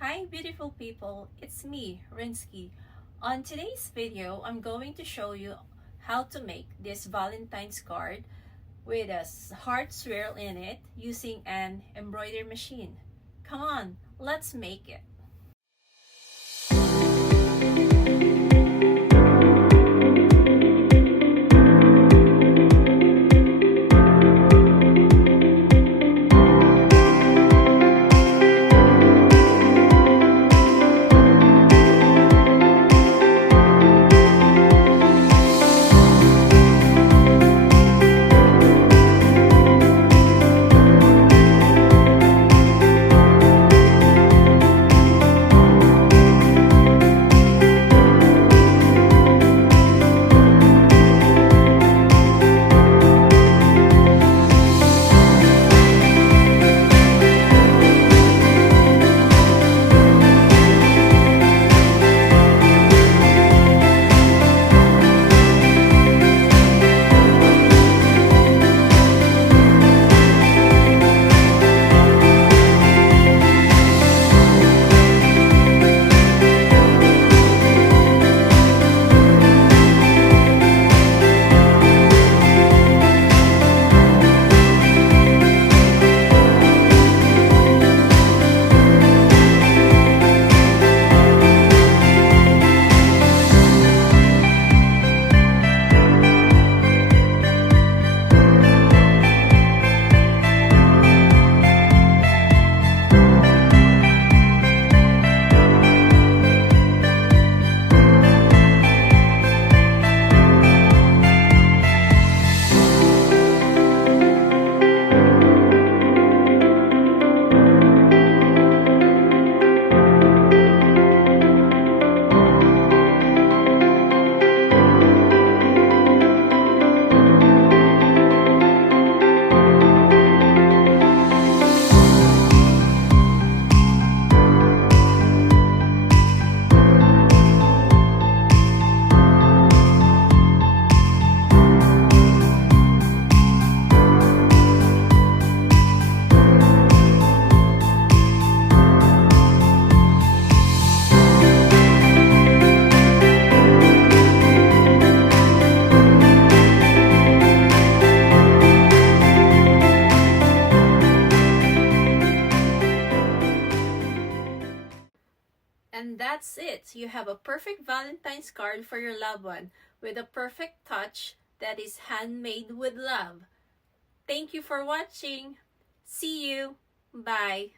Hi beautiful people, it's me, Rinsky. On today's video, I'm going to show you how to make this Valentine's card with a heart swirl in it using an embroidery machine. Come on, let's make it. And that's it. You have a perfect Valentine's card for your loved one with a perfect touch that is handmade with love. Thank you for watching. See you. Bye.